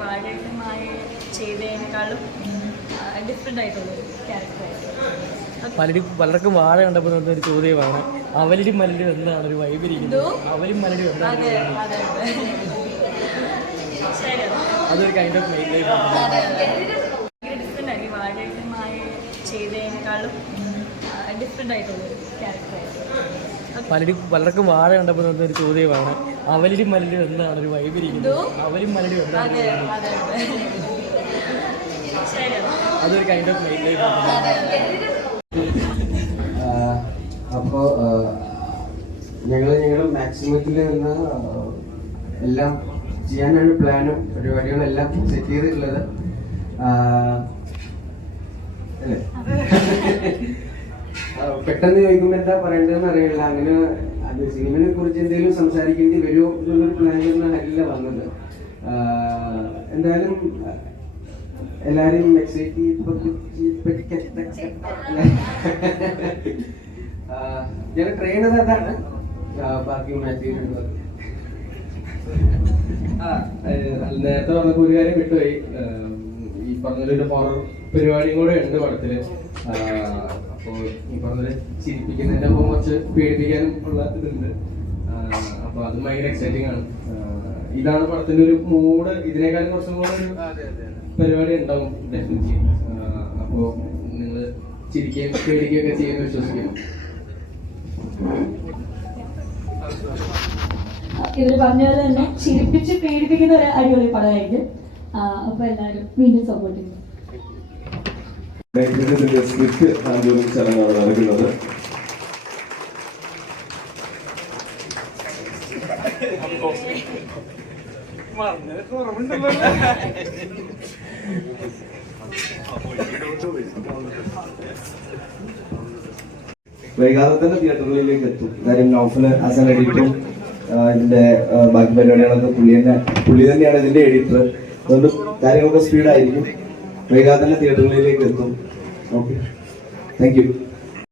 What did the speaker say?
വാഴയുമായി ചെയ്തതിനേക്കാളും different ആയിട്ടുള്ളൊരു ക്യാരക്ടറായിരുന്നു. പലർക്കും വാഴ കണ്ടപ്പോൾ ഒരു ചോദ്യമാണ് അവലും മലരും എന്താണ് ഒരു വൈബിരിക്കുന്നത്, അവലും മലരും എന്താണ് അതൊരു kind of main life different ആയി വാഴയുമായി ചെയ്തതിനേക്കാളും ഡിഫറെൻ്റ് ആയിട്ടുള്ളൊരു ക്യാരക്ടറായിരുന്നു. പലർക്കും വാഴ കണ്ടപ്പോൾ ഒരു ചോദ്യമാണ് അവലും മലരും എന്താണ് ഒരു വൈബിരിക്കുന്നത്, അവലും മലരും എന്താണ് അതൊരു കൈൻഡ് ഓഫ് മെയിൻ ലൈഫ് അപ്പോൾ ഞങ്ങൾ മാക്സിമത്തിൽ നിന്ന് എല്ലാം ചെയ്യാനാണ് പ്ലാനും പരിപാടികളെല്ലാം സെറ്റ് ചെയ്തിട്ടുള്ളത് അല്ലേ. പെട്ടെന്ന് ചോദിക്കുമ്പോൾ എന്താ പറയേണ്ടതെന്ന് അറിയില്ല. അങ്ങനെ അത് സിനിമയെ കുറിച്ച് എന്തെങ്കിലും സംസാരിക്കേണ്ടി വരുമോ എന്നുള്ളൊരു പ്ലാനിൽ അല്ല വന്നത്. എന്തായാലും എല്ലാവരെയും എക്സൈറ്റ് ഞാൻ ട്രെയിനർ അതാണ്. ബാക്കി മാറ്റിയിട്ടുണ്ട്. നേരത്തെ പറഞ്ഞപ്പോൾ ഒരു കാര്യം വിട്ടുപോയി. ഈ പറഞ്ഞൊരു ഹൊറർ പരിപാടിയും കൂടെ ഉണ്ട് പടത്തില്. അപ്പോൾ ഈ പറഞ്ഞ ചിരിപ്പിക്കുന്നതിന്റെ ഒപ്പം കുറച്ച് പേടിപ്പിക്കാനും ഉള്ള ഇതുണ്ട്. അപ്പൊ അതും ഭയങ്കര എക്സൈറ്റിംഗ് ആണ്. ഇതാണ് പടത്തിന്റെ ഒരു മൂഡ്. ഇതിനേക്കാളും കുറച്ചും കൂടെ ഒരു പരിപാടി ഉണ്ടാവും ഡെഫിനറ്റ്ലി. അപ്പോ നിങ്ങൾ ചിരിക്കുകയും പേടിക്കുകയൊക്കെ ചെയ്യുന്ന വിശ്വസിക്കുന്നു. ഇവര് പറഞ്ഞ പോലെ തന്നെ ചിരിപ്പിച്ച് പേടിപ്പിക്കുന്ന ഒരു അടിപൊളി പടമായിരിക്കും. അപ്പൊ എല്ലാവരും വീണ്ടും സപ്പോർട്ട് ചെയ്യുന്നു. സ്ക്രിപ്റ്റ് ആന്തൂരിൽ ചടങ്ങാണ് നടക്കുന്നത്. വൈകാതെ തന്നെ തിയേറ്ററുകളിലേക്ക് എത്തും. കാര്യം നൗഫല് ആസ് ആൻ എഡിറ്ററും ഇതിന്റെ ബാക്കി പരിപാടികളൊക്കെ പുള്ളി തന്നെയാണ് ഇതിന്റെ എഡിറ്റർ. അതുകൊണ്ട് കാര്യങ്ങളൊക്കെ സ്പീഡായിരിക്കും. വൈകാതെ തന്നെ തിയേറ്ററുകളിലേക്ക് എത്തും. Okay, thank you.